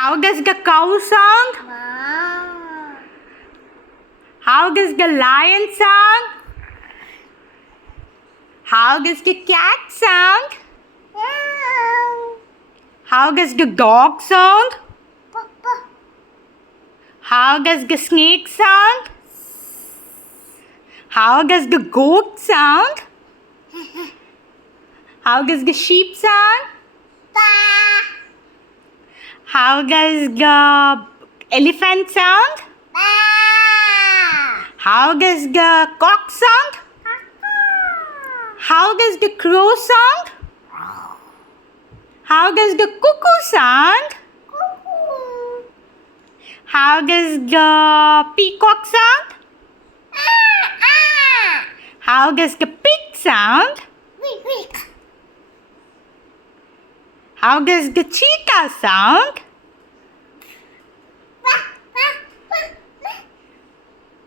How does the cow sound? Wow. How does the lion sound? How does the cat sound? Meow. How does the dog sound? Papa. How does the snake sound? How does the goat sound? How does the sheep sound? Pa. How does the elephant sound? Pa. How does the cock sound? How does the crow sound? How does the cuckoo sound? Cuckoo. How does the peacock sound? Ah. How does the pig sound? Weak. How does the cheetah sound?